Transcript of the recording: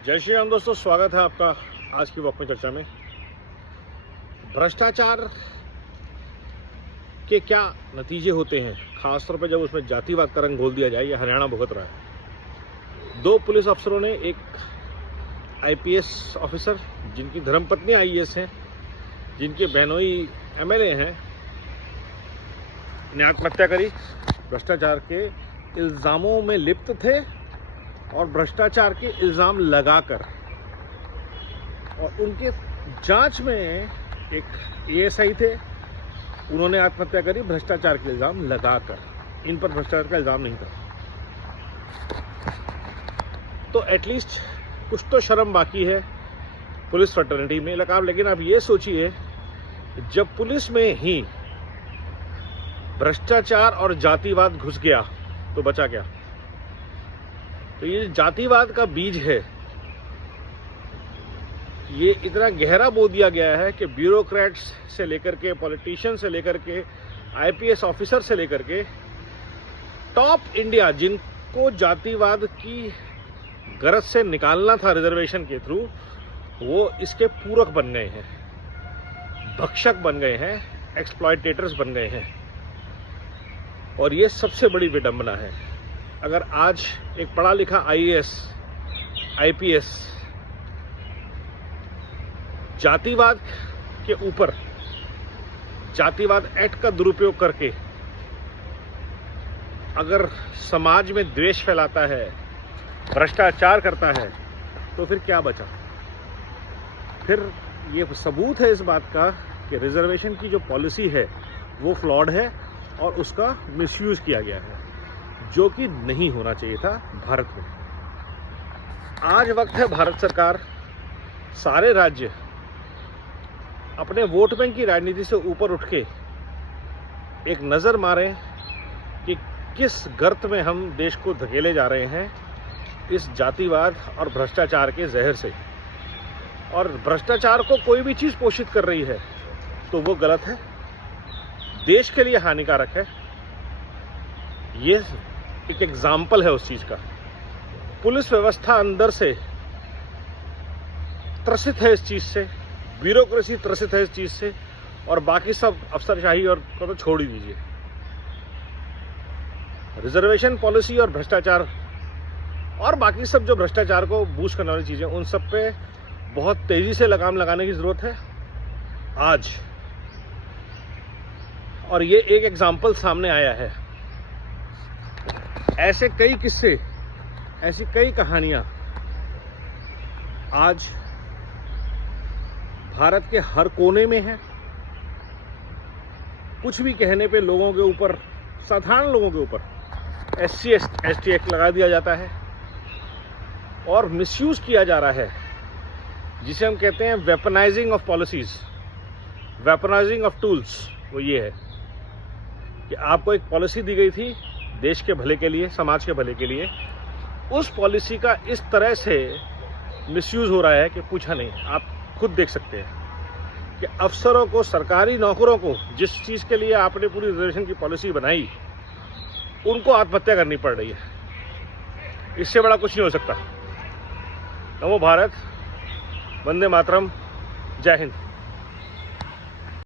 जय श्री राम दोस्तों, स्वागत है आपका आज की वॉक में चर्चा में। भ्रष्टाचार के क्या नतीजे होते हैं, खासतौर पर जब उसमें जातिवाद का रंग घोल दिया जाए। यह हरियाणा भुगत रहा है। 2 पुलिस अफसरों ने, एक आईपीएस ऑफिसर जिनकी धर्मपत्नी आईएएस हैं, जिनके बहनोई एमएलए हैं, ने आत्महत्या करी। भ्रष्टाचार के इल्ज़ामों में लिप्त थे और भ्रष्टाचार के इल्ज़ाम लगाकर, और उनके जांच में एक एएसआई थे, उन्होंने आत्महत्या करी भ्रष्टाचार के इल्ज़ाम लगाकर। इन पर भ्रष्टाचार का इल्ज़ाम नहीं था। तो एटलीस्ट कुछ तो शर्म बाकी है पुलिस फ्रेटर्निटी में। लेकिन आप ये सोचिए, जब पुलिस में ही भ्रष्टाचार और जातिवाद घुस गया तो बचा क्या? तो ये जातिवाद का बीज है, ये इतना गहरा बो दिया गया है कि ब्यूरोक्रेट्स से लेकर के, पॉलिटिशियन से लेकर के, आईपीएस ऑफिसर से लेकर के टॉप इंडिया, जिनको जातिवाद की गरज से निकालना था रिजर्वेशन के थ्रू, वो इसके पूरक बन गए हैं, भक्षक बन गए हैं, एक्सप्लॉयटेटर्स बन गए हैं। और ये सबसे बड़ी विडंबना है। अगर आज एक पढ़ा लिखा आईएएस, आईपीएस जातिवाद के ऊपर जातिवाद एक्ट का दुरुपयोग करके अगर समाज में द्वेष फैलाता है, भ्रष्टाचार करता है, तो फिर क्या बचा? फिर ये सबूत है इस बात का कि रिजर्वेशन की जो पॉलिसी है वो फ्लॉड है और उसका मिसयूज किया गया है, जो कि नहीं होना चाहिए था भारत में। आज वक्त है भारत सरकार, सारे राज्य अपने वोट बैंक की राजनीति से ऊपर उठ के एक नज़र मारें कि किस गर्त में हम देश को धकेले जा रहे हैं इस जातिवाद और भ्रष्टाचार के जहर से। और भ्रष्टाचार को कोई भी चीज़ पोषित कर रही है तो वो गलत है, देश के लिए हानिकारक है। ये एक एग्जाम्पल है उस चीज का। पुलिस व्यवस्था अंदर से त्रसित है इस चीज से, ब्यूरोक्रेसी त्रसित है इस चीज से, और बाकी सब अफसरशाही और को तो छोड़ ही दीजिए। रिजर्वेशन पॉलिसी और भ्रष्टाचार और बाकी सब जो भ्रष्टाचार को बूस्ट करने वाली चीजें, उन सब पे बहुत तेजी से लगाम लगाने की जरूरत है आज। और ये एक एग्जाम्पल सामने आया है। ऐसे कई किस्से, ऐसी कई कहानियां आज भारत के हर कोने में हैं। कुछ भी कहने पे लोगों के ऊपर, साधारण लोगों के ऊपर SC ST एक्ट लगा दिया जाता है और मिसयूज किया जा रहा है, जिसे हम कहते हैं weaponising of policies, weaponising of tools. वो ये है कि आपको एक पॉलिसी दी गई थी देश के भले के लिए, समाज के भले के लिए, उस पॉलिसी का इस तरह से मिसयूज हो रहा है कि पूछा नहीं। आप खुद देख सकते हैं कि अफसरों को, सरकारी नौकरों को, जिस चीज़ के लिए आपने पूरी रिजर्वेशन की पॉलिसी बनाई, उनको आत्महत्या करनी पड़ रही है। इससे बड़ा कुछ नहीं हो सकता। नमो भारत, वंदे मातरम, जय हिंद।